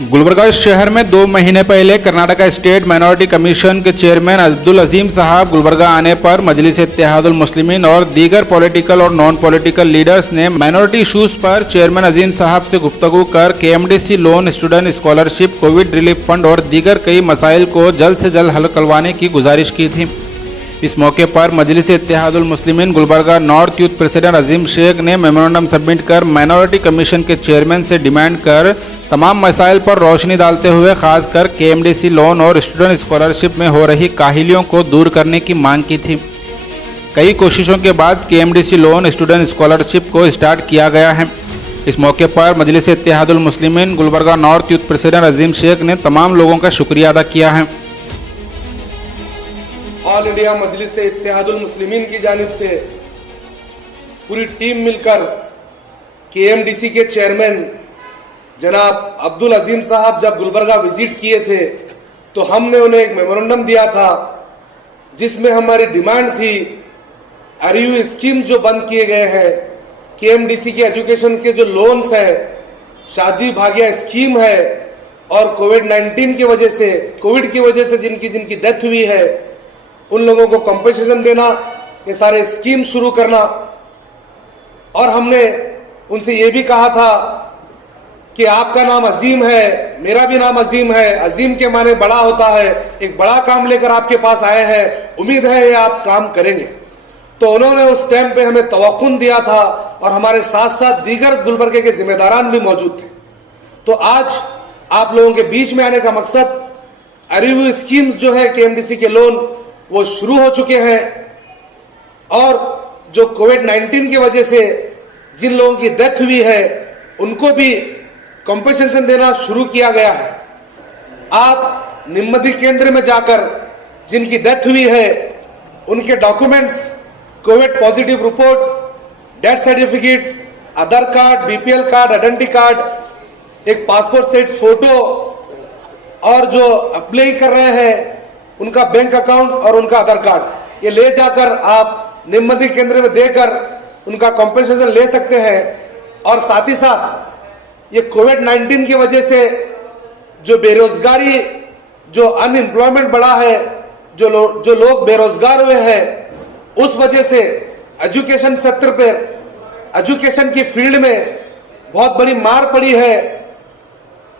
गुलबर्गा शहर में 2 महीने पहले कर्नाटका स्टेट माइनॉरिटी कमीशन के चेयरमैन अब्दुल अजीम साहब गुलबर्गा आने पर मजलिस इत्तेहादुल मुस्लिमीन और दीगर पॉलिटिकल और नॉन पॉलिटिकल लीडर्स ने माइनॉरिटी इशूज पर चेयरमैन अजीम साहब से गुफ्तगू कर KMDC loan, student scholarship, Covid relief fund और दीगर कई मसाइल को जल्द से जल्द हल करवाने की गुजारिश की थी। इस मौके पर मजलिस Ittehadul Muslimeen Gulbarga north youth president अजीम शेख ने मेमोरेंडम सबमिट कर माइनॉरिटी कमीशन के चेयरमैन से डिमांड कर तमाम मसाइल पर रोशनी डालते हुए खासकर KMDC लोन और स्टूडेंट स्कॉलरशिप में हो रही काहिलियों को दूर करने की मांग की थी। कई कोशिशों के बाद KMDC लोन, स्टूडेंट स्कॉलरशिप को स्टार्ट किया गया है। इस मौके पर मजलिस Ittehadul Muslimeen Gulbarga north youth president अजीम शेख ने तमाम लोगों का शुक्रिया अदा किया है। ऑल इंडिया मजलिस इत्तेहादुल मुस्लिमीन की जानिब से पूरी टीम मिलकर KMDC के चेयरमैन जनाब अब्दुल अजीम साहब जब गुलबर्गा विजिट किए थे तो हमने उन्हें एक मेमोरेंडम दिया था जिसमें हमारी डिमांड थी RU स्कीम जो बंद किए गए हैं, KMDC के एजुकेशन के जो लोन्स हैं, शादी भाग्य स्कीम है और कोविड-19 की वजह से जिनकी डेथ हुई है उन लोगों को कंपनसेशन देना, ये सारे स्कीम शुरू करना। और हमने उनसे ये भी कहा था कि आपका नाम अजीम है, मेरा भी नाम अजीम है, अजीम के माने बड़ा होता है, एक बड़ा काम लेकर आपके पास आए हैं, उम्मीद है ये आप काम करेंगे। तो उन्होंने उस टाइम पे हमें तवक्कुन दिया था और हमारे साथ साथ दीगर गुलबर्गे के जिम्मेदारान भी मौजूद थे। तो आज आप लोगों के बीच में आने का मकसद RU स्कीम्स जो है KMDC के लोन वो शुरू हो चुके हैं और जो कोविड-19 की वजह से जिन लोगों की डेथ हुई है उनको भी कंपनसेशन देना शुरू किया गया है। आप निम्मदी केंद्र में जाकर जिनकी डेथ हुई है उनके documents, covid positive report, death certificate, Aadhaar card, BPL card, identity card, एक पासपोर्ट साइज फोटो और जो अप्लाई कर रहे हैं उनका बैंक अकाउंट और उनका आधार कार्ड, ये ले जाकर आप निम्मदी केंद्र में देकर उनका कंपनसेशन ले सकते हैं। और साथ ही साथ ये कोविड-19 की वजह से जो बेरोजगारी, जो अनएम्प्लॉयमेंट बढ़ा है, जो लोग बेरोजगार हुए हैं, उस वजह से एजुकेशन सेक्टर पे, एजुकेशन की फील्ड में बहुत बड़ी मार पड़ी है।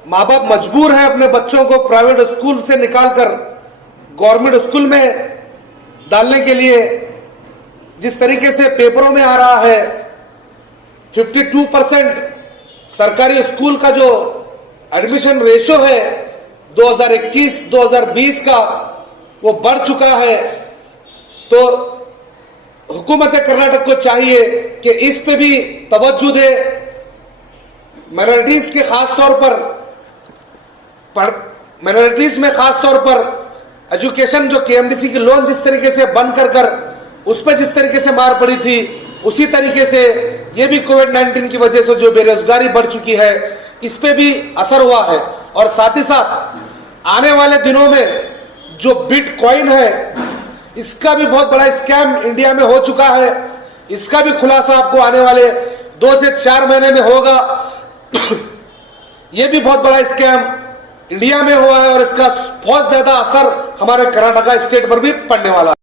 माँ बाप मजबूर है अपने बच्चों को प्राइवेट स्कूल से निकालकर गवर्नमेंट स्कूल में डालने के लिए। जिस तरीके से पेपरों में आ रहा है 52% सरकारी स्कूल का जो एडमिशन रेशो है 2021-2020 का वो बढ़ चुका है। तो हुकूमत कर्नाटक को चाहिए कि इस पे भी तवज्जो दे। माइनॉरिटीज के खास तौर पर एजुकेशन जो KMDC की लोन जिस तरीके से बंद कर उस पर जिस तरीके से मार पड़ी थी, उसी तरीके से ये भी कोविड-19 की वजह से जो बेरोजगारी बढ़ चुकी है इस पे भी असर हुआ है। और साथ ही साथ आने वाले दिनों में जो बिटकॉइन है इसका भी बहुत बड़ा स्कैम इंडिया में हो चुका है। इसका भी खुलासा आपको आने वाले 2 से 4 महीने में होगा। यह भी बहुत बड़ा स्कैम इंडिया में हुआ है और इसका बहुत ज्यादा असर हमारे कर्नाटका स्टेट पर भी पड़ने वाला है।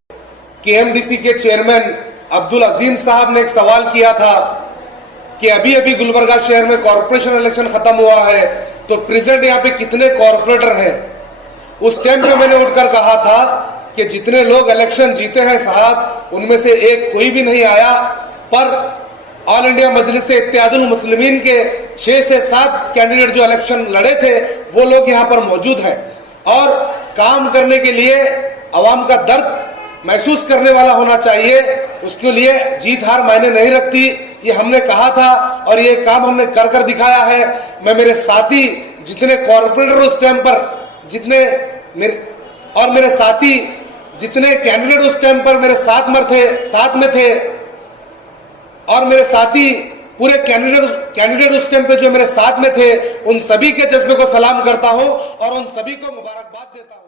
KMDC के चेयरमैन अब्दुल अजीम साहब ने एक सवाल किया था कि अभी गुलबर्गा शहर में कॉर्पोरेशन इलेक्शन खत्म हुआ है तो प्रेजेंट यहाँ पे कितने कॉर्पोरेटर हैं। उस टाइम पे मैंने उठकर कहा था कि जितने लोग इलेक्शन जीते हैं साहब उनमें से एक कोई भी नहीं आया, पर ऑल इंडिया मजलिस इत्तेहादुल मुस्लिमीन के 6 से 7 कैंडिडेट जो इलेक्शन लड़े थे वो लोग यहाँ पर मौजूद हैं और काम करने के लिए अवाम का दर्द महसूस करने वाला होना चाहिए। उसके लिए जीत हार मायने नहीं रखती, ये हमने कहा था और ये काम हमने कर दिखाया है। मैं मेरे साथी जितने कॉर्पोरेटर उस टाइम पर मेरे साथी जितने कैंडिडेट उस टाइम पर मेरे साथ में थे और मेरे साथी पूरे कैंडिडेट उस टाइम पे जो मेरे साथ में थे उन सभी के जज्बे को सलाम करता हूं और उन सभी को मुबारकबाद देता हूं।